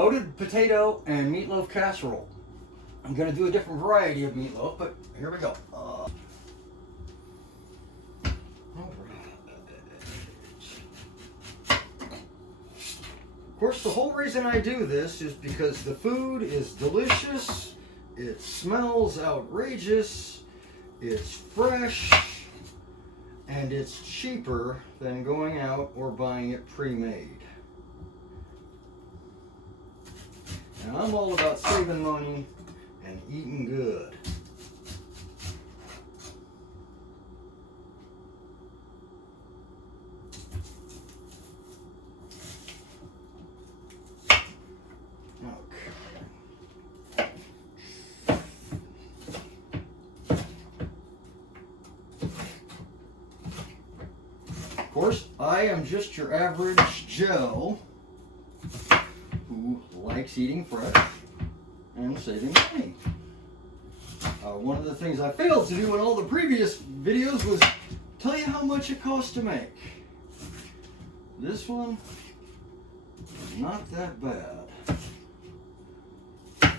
loaded potato and meatloaf casserole. I'm going to do a different variety of meatloaf, but here we go. Of course, the whole reason I do this is because the food is delicious, it smells outrageous, it's fresh, and it's cheaper than going out or buying it pre-made. And I'm all about saving money and eating good. Of course, I am just your average Joe who likes eating fresh and saving money. One of the things I failed to do in all the previous videos was tell you how much it costs to make. This one is not that bad.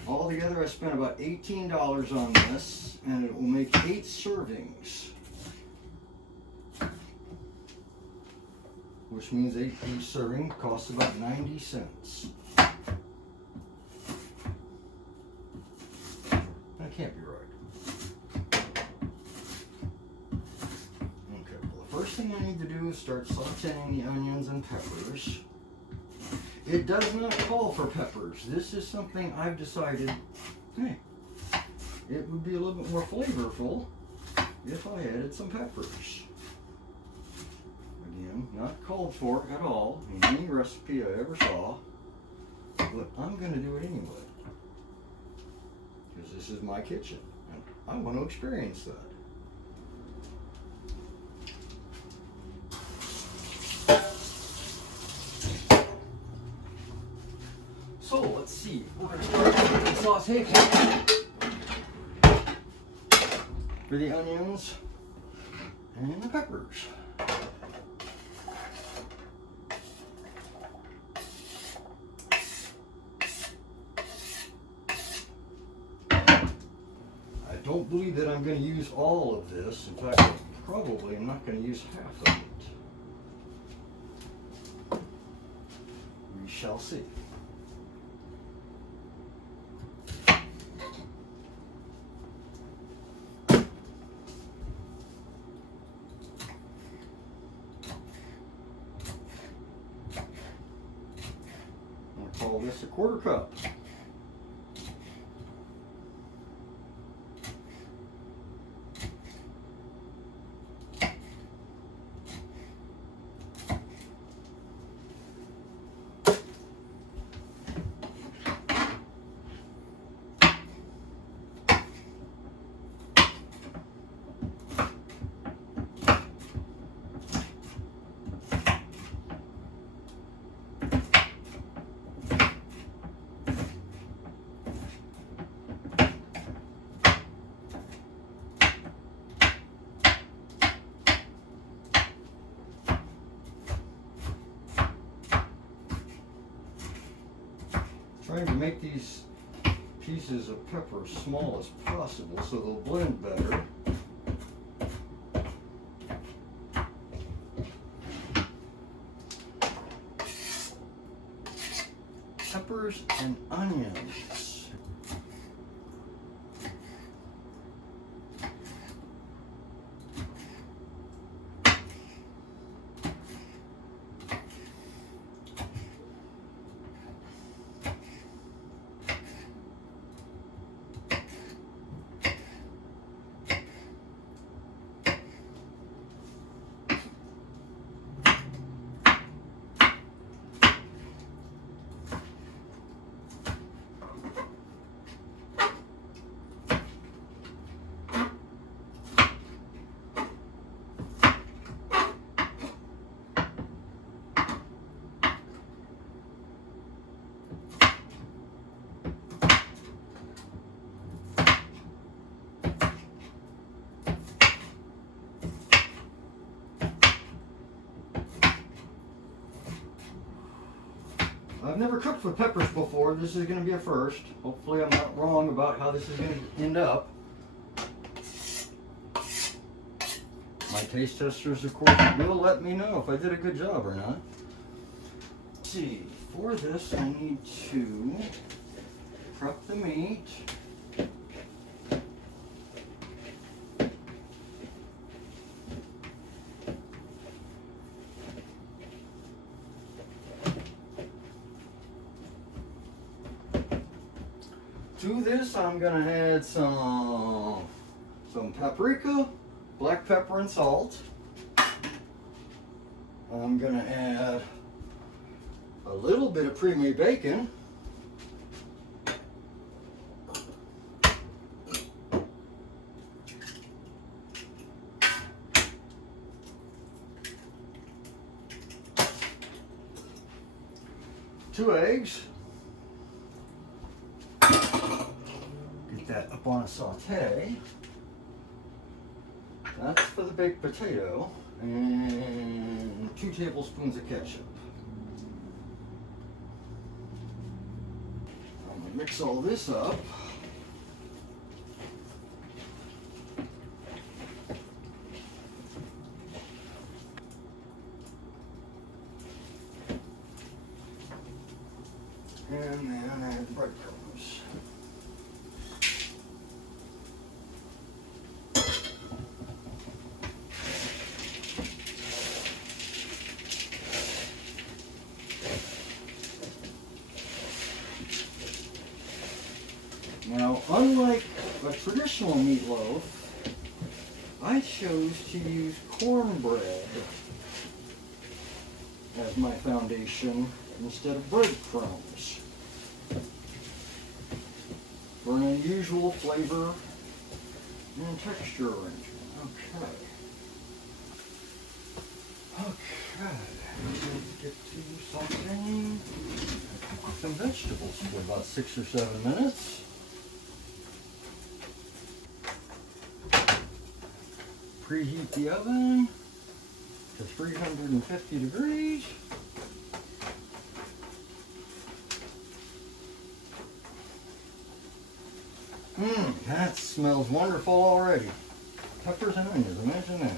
Altogether, I spent about $18 on this, and it will make 8 servings. Which means each serving costs about 90 cents. That can't be right. Okay, well, the first thing I need to do is start sauteing the onions and peppers. It does not call for peppers. This is something I've decided, hey, it would be a little bit more flavorful if I added some peppers. Again, not called for at all in any recipe I ever saw, but I'm going to do it anyway. Because this is my kitchen, and I want to experience that. So let's see, we're going to start with the sauté for the onions and the peppers. I don't believe that I'm going to use all of this. In fact, I probably am not going to use half of it. We shall see. Call this a 1/4 cup. Trying to make these pieces of pepper as small as possible so they'll blend better. Peppers and onions. never cooked with peppers before. This is going to be a first. Hopefully I'm not wrong about how this is going to end up. My taste testers, of course, will let me know if I did a good job or not. Let's see, for this I need to prep the meat. To this, I'm gonna add some paprika, black pepper, and salt. I'm gonna add a little bit of pre-made bacon. Two eggs. Get that up on a sauté. That's for the baked potato. And 2 tablespoons of ketchup. I'm going to mix all this up. And then add breadcrumbs. Now, unlike a traditional meatloaf, I chose to use cornbread as my foundation instead of breadcrumbs for an unusual flavor and texture arrangement. Okay. Let's get to sauteing. Cook some vegetables for about 6 or 7 minutes. Preheat the oven to 350 degrees. That smells wonderful already. Peppers and onions, imagine that.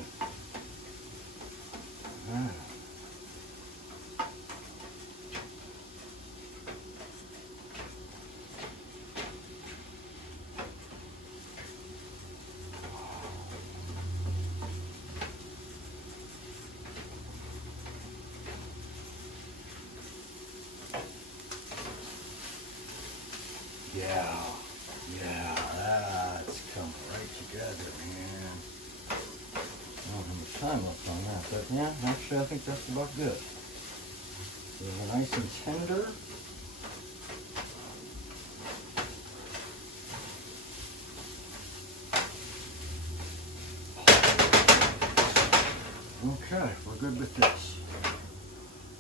Yeah, that's coming right together, man. I don't have much time left on that, but yeah, actually I think that's about good. So they're nice and tender. Okay, we're good with this.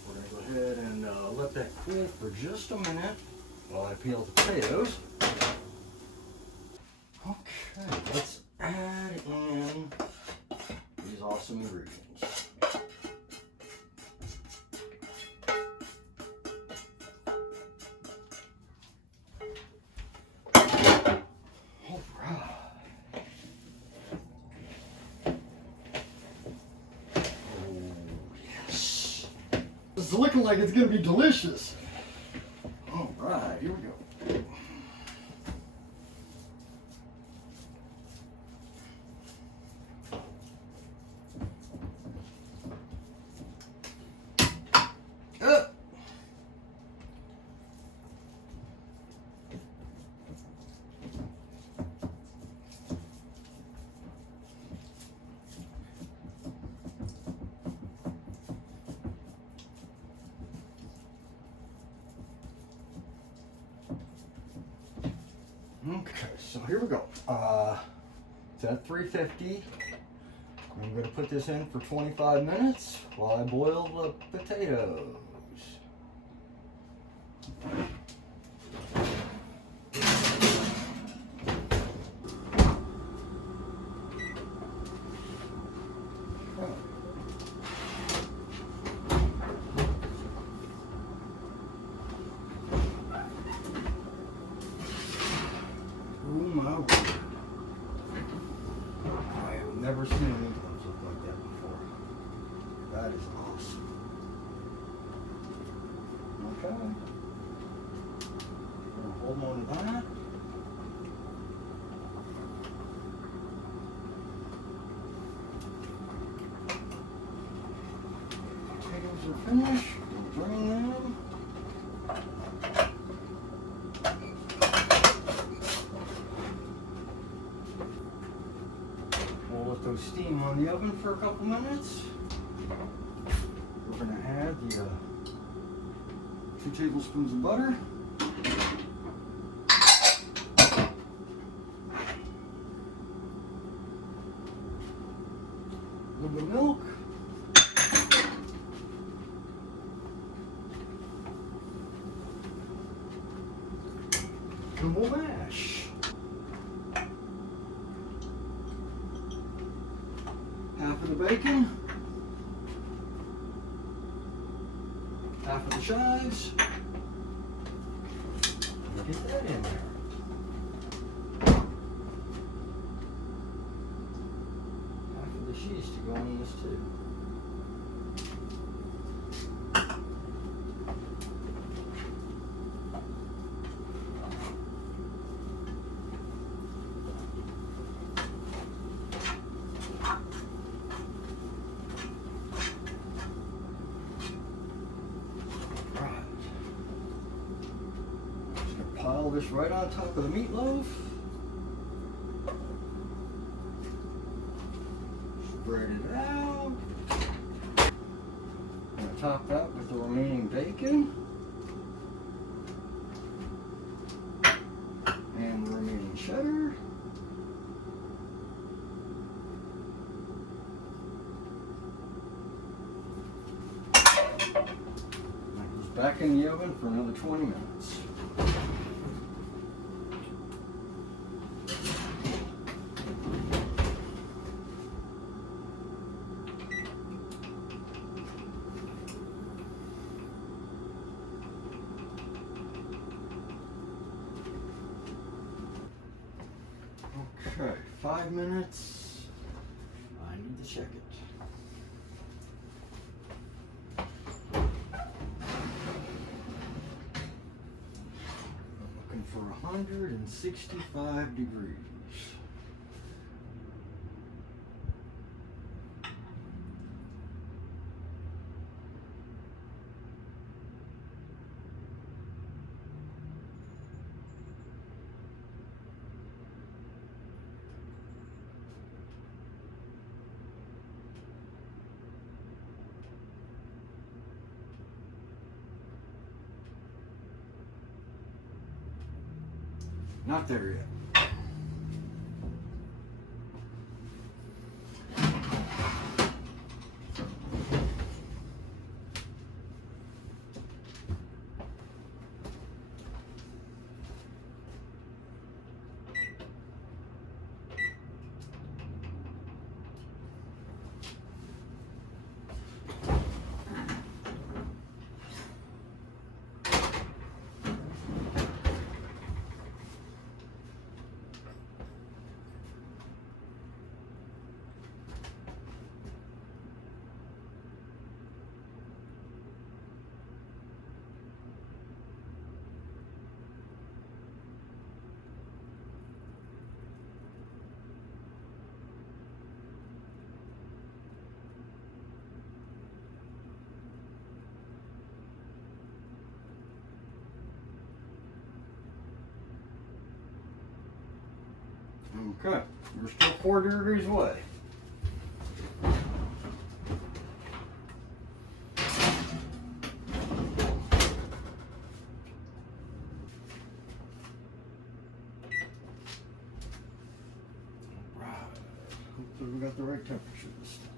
We're going to go ahead and let that cool for just a minute while I peel the potatoes. Okay, let's add in these awesome ingredients. All right. Oh, yes. This is looking like it's going to be delicious. All right, here we go. Okay, so here we go. It's at 350. I'm going to put this in for 25 minutes while I boil the potatoes. Never seen a meatloaf look like that before. That is awesome. Okay. We're gonna hold on to that. Potatoes are finished. We'll drain them. We'll let those steam on the oven for a couple minutes. We're going to add the 2 tablespoons of butter. A little bit of milk. And we'll mash. Half of the bacon. Half of the chives. And get that in there. Half of the cheese to go in this too. Pile this right on top of the meatloaf. Spread it out. I'm going to top that with the remaining bacon. And the remaining cheddar. That goes back in the oven for another 20 minutes. Okay, 5 minutes. I need to check it. I'm looking for 165 degrees. Not there yet. Okay, we're still 40 degrees away. Alright, hopefully we got the right temperature this time.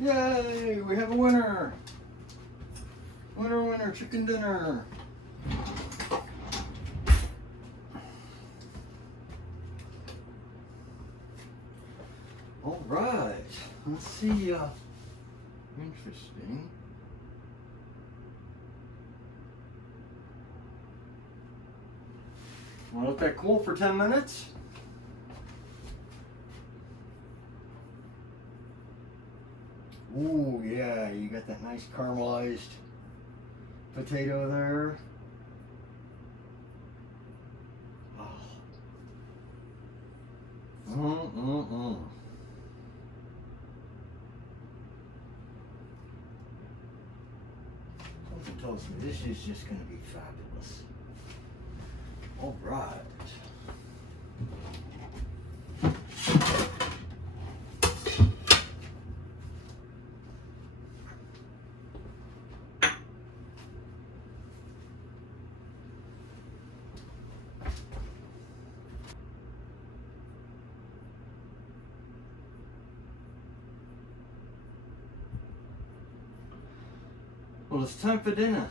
Yay, we have a winner. Winner, winner, chicken dinner. All right, let's see, interesting. Want to let that cool for 10 minutes? Ooh, yeah, you got that nice caramelized potato there. Oh. Something tells me this is just going to be fabulous. All right. Well, it's time for dinner.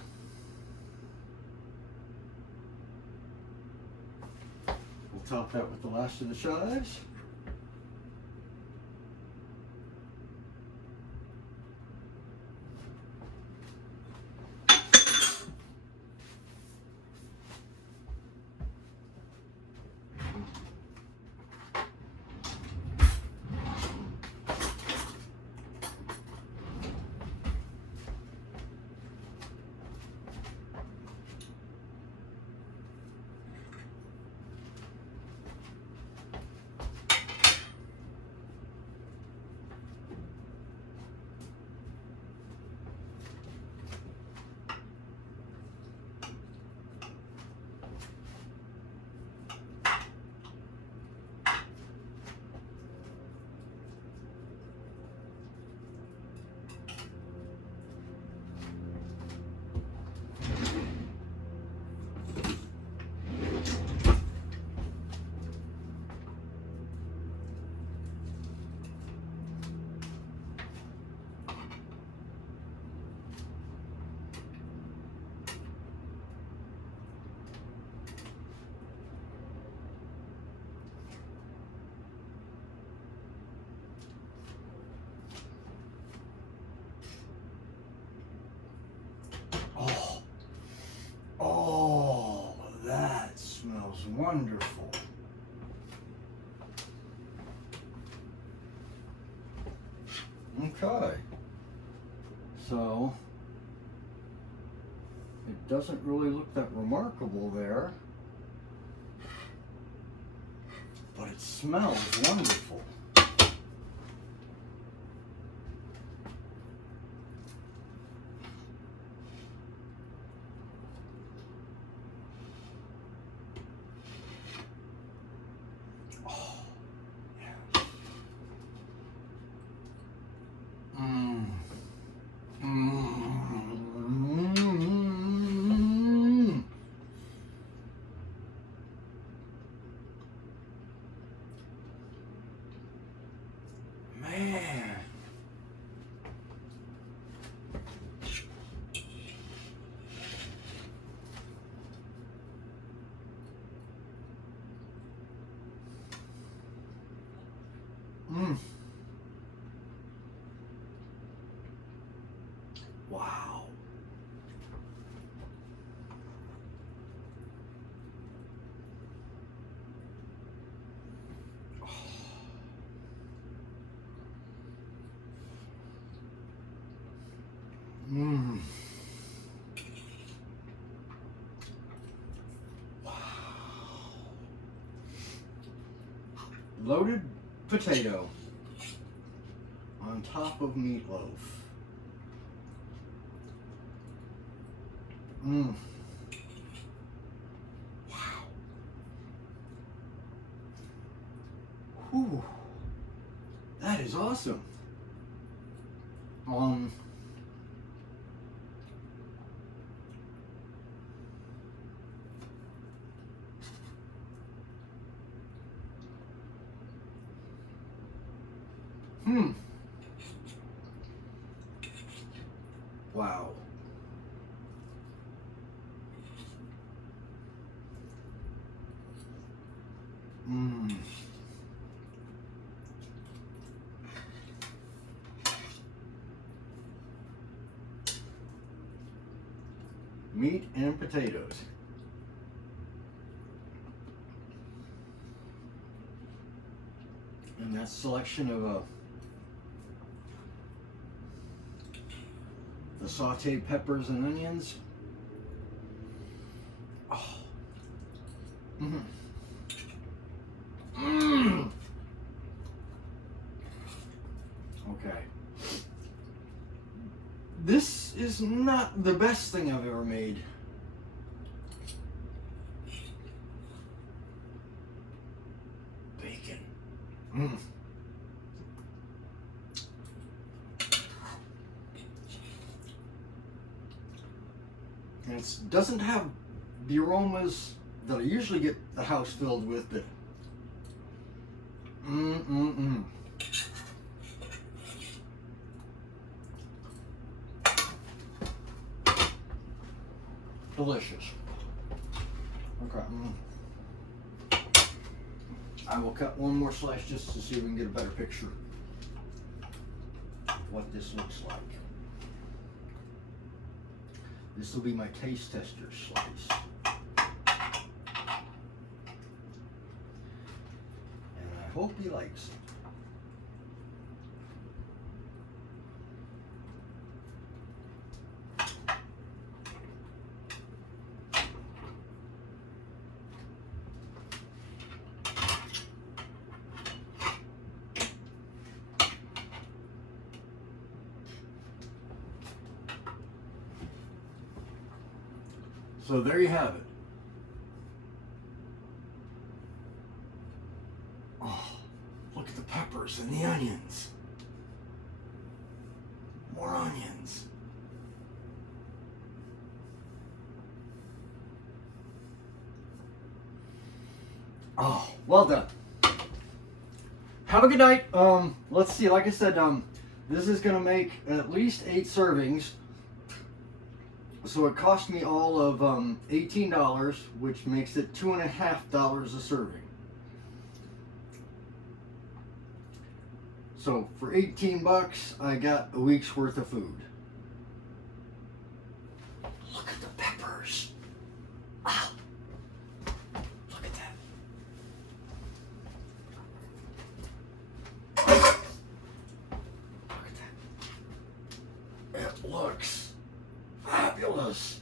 We'll top that with the last of the chives. Oh, that smells wonderful. Okay. So, it doesn't really look that remarkable there, but it smells wonderful. Man. Wow. Wow. Loaded potato on top of meatloaf. Wow. Whew. That is awesome. Wow. Mmm. Meat and potatoes. And that selection of the sauteed peppers and onions. Oh. Mm. Mm. Okay. This is not the best thing I've ever made. Bacon. Mm. And it doesn't have the aromas that I usually get the house filled with, but delicious. Okay. I will cut one more slice just to see if we can get a better picture of what this looks like. This will be my taste tester slice. And I hope he likes it. So there you have it. Oh, look at the peppers and the onions. More onions. Oh, well done. Have a good night. Let's see, like I said, this is gonna make at least 8 servings. So it cost me all of $18, which makes it $2.50 a serving. So for 18 bucks, I got a week's worth of food. Look at the peppers. Ah, look at that. Look at that. It looks fabulous.